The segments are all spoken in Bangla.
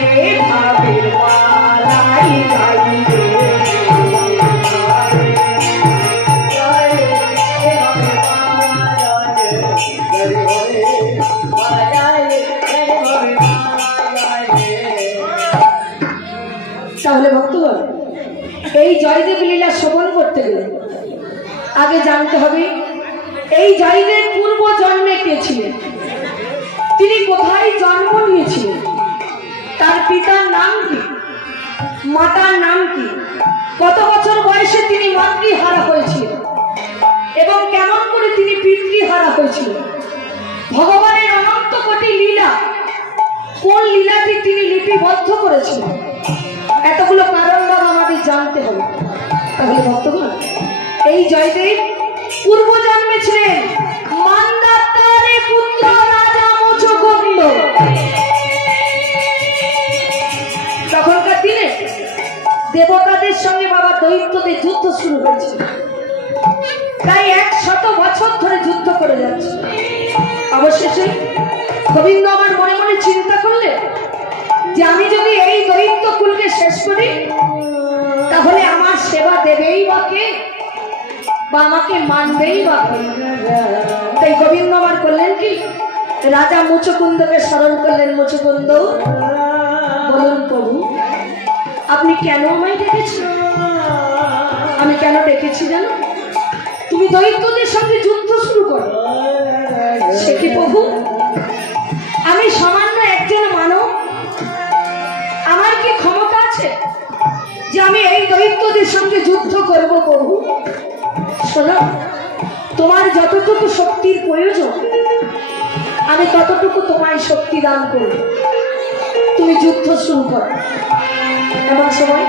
রে ভাবের মালাই গাই রে তাহলে ভক্তগণ এই জয়দেব লীলা শ্রবণ করতে গেলে আগে জানতে হবে এই জয়দেব পূর্ব জন্মে কে ছিলেন, তিনি কোথায় জন্ম নিয়েছিলেন, তার পিতার নাম কি, মাতার নাম কি, কত বছর বয়সে তিনি মাতৃহারা হয়েছিলেন এবং কেমন করে তিনি পিতৃহারা হয়েছিলেন, ভগবানের অনন্ত কোটি লীলা কোন লীলাটি তিনি লিপিবদ্ধ করেছিলেন, এতগুলো কারণ আমাদের জানতে হবে। তাহলে ভক্তগণ এই জয়দেব পূর্ব জন্মে ছিলেন মান্দাতারে পুত্র রাজা মুচকুন্দ। তখনকার দিনে দেবতাদের সঙ্গে বাবা দৈত্যদের যুদ্ধ শুরু হয়েছিল, প্রায় 100 বছর ধরে যুদ্ধ করে যাচ্ছে। অবশেষে গোবিন্দ আমার মনে মনে চিন্তা করলে যে আমি যদি এই দৈত্য কুলকে শেষ করি তাহলে আমার সেবা দেবেই বা কে, বা আমাকে মানবেই বা কে। তাই গোবিন্দ আমার করলেন কি, রাজা মুচকুন্দকে স্মরণ করলেন। মুচকুন্দ, বলুন প্রভু আপনি কেন আমায় ডেকেছেন? আমি কেন ডেকেছি জানো? তুমি দৈত্যদের সঙ্গে যুদ্ধ শুরু করো। সে কি প্রভু, আমি সামান্য একজন মানব, আমার কি ক্ষমতা আছে যে আমি এই দৈত্যদের সঙ্গে যুদ্ধ করব? প্রভু শোনো, তোমার যতটুকু শক্তির প্রয়োজন আমি ততটুকু তোমায় শক্তি দান করব, তুমি যুদ্ধ শুরু করো। এমন সময়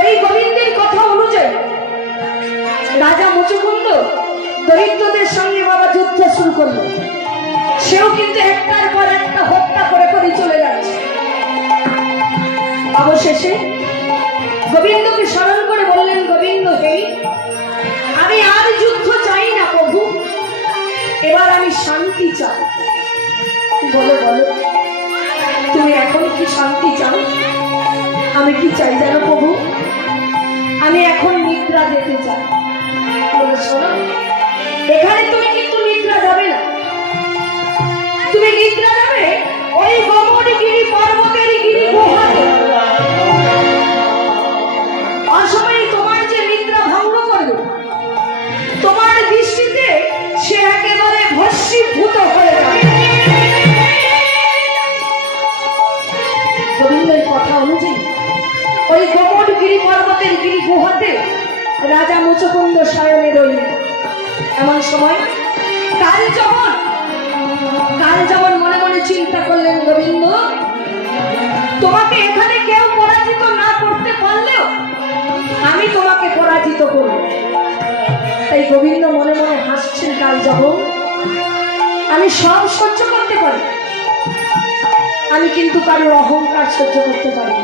ওই গোবিন্দের কথা অনুযায়ী রাজা মুচকুন্দ দৈত্যদের সঙ্গে বাবা যুদ্ধ শুরু করলো। সেও কিন্তু একটার পর একটা হত্যা করে করে চলে যাচ্ছে। অবশেষে গোবিন্দকে স্মরণ করে বললেন, গোবিন্দ হে, আমি আর যুদ্ধ চাই না প্রভু, এবার আমি শান্তি চাই। বলো বলো তুমি এখন কি শান্তি চাও? আমি কি চাই জানো প্রভু? আমি এখন নিদ্রা যেতে চাই। বলে শোনো, এখানে তুমি কিন্তু নিদ্রা যাবে না, তুমি নিদ্রা যাবে ওই গমনগিরি পর্বতের গিরি গুহাতে। অসময়ে তোমার যে নিদ্রা ভঙ্গ করবে, তোমার দৃষ্টিতে সে একেবারে ভস্মীভূত হয়ে যাবে। গোবিন্দের কথা অনুযায়ী ওই গমনগিরি পর্বতের গিরি গুহাতে রাজা মুচকুন্দ শয়নে রইলেন। এমন সময় কাল যেমন মনে মনে চিন্তা করলেন, গোবিন্দ তোমাকে এখানে কেউ পরাজিত না করতে পারলেও আমি তোমাকে পরাজিত করব। তাই গোবিন্দ মনে মনে হাসছেন, কাল যখন আমি সব সহ্য করতে পারি, আমি কিন্তু কারোর অহংকার সহ্য করতে পারি।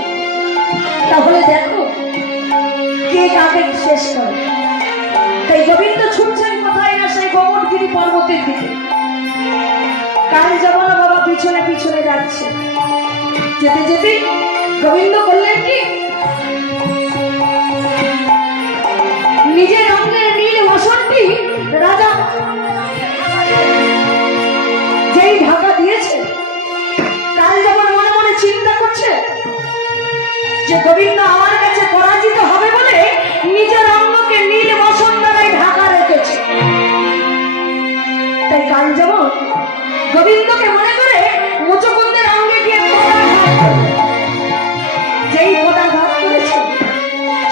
তাহলে দেখো কে কাকে শেষ করে। তাই গোবিন্দ ছুটছেন কোথায় না, সেই গমনগিরি পর্বতের দিকে। কাল যেমন বাবা পিছনে পিছনে যাচ্ছে। যেতে যেতে গোবিন্দ করলেন কি, নিজের অঙ্গের নীল বসনটি রাজা যেই ঢাকা দিয়েছে, কাল যেমন মনে মনে চিন্তা করছে যে গোবিন্দ আমার কাছে পরাজিত হবে বলে নিজের অঙ্গকে নীল বসন দ্বারাই ঢাকা রেখেছে। তাই কাল যেমন গোবিন্দকে মনে করে মুচকুন্দের অঙ্গে গিয়ে যেই পদাঘাত করেছে,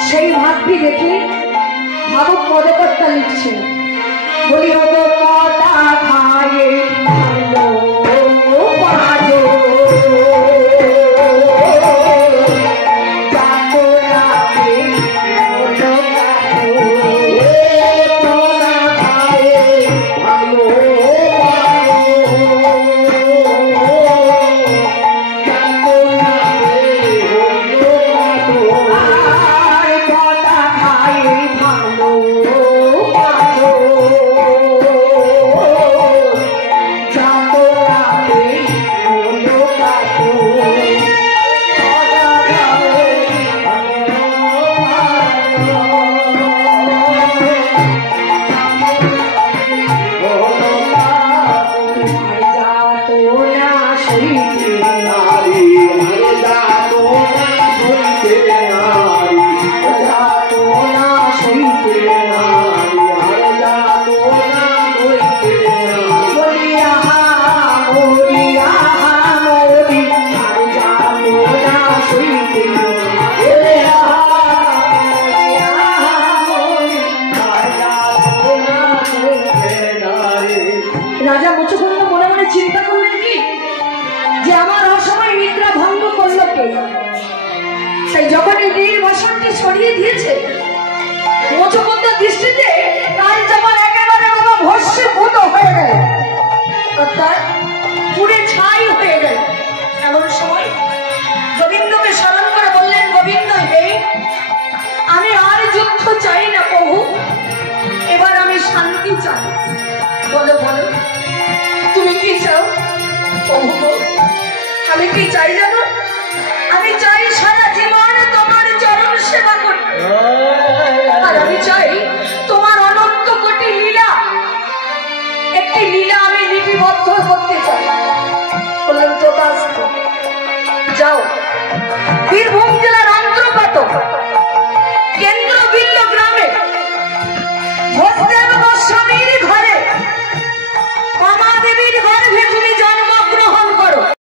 সেই ভাবটি দেখে ভাবুক পদকর্তা লিখছে, বলি হতো পদা খায়ে সইতে নারী যাতো না সইতে নারী যাতো না সইতে নারী যাতো না সইতে নারী আহা মোরি আহা মোরি যাতো না সইতে রাজা মুচুকুন্দ মনে মনে চিন্তা করলেন কি যে আমার অসময় নিদ্রা ভঙ্গ করলো কে। তাই যখন এই নীল বসনটি সরিয়ে দিয়েছে মুচুকুন্দ দৃষ্টিতে তার যেমন একেবারে কোনো ভস্মীভূত হয়ে গেল, অর্থাৎ পুড়ে ছাই হয়ে গেল। এমন সময় গোবিন্দকে স্মরণ করে বললেন, গোবিন্দ হে, আমি আর যুদ্ধ চাই না প্রভু, এবার আমি শান্তি চাই। বলো বলো তুমি কি চাও? প্রভু আমি কি চাই জানো?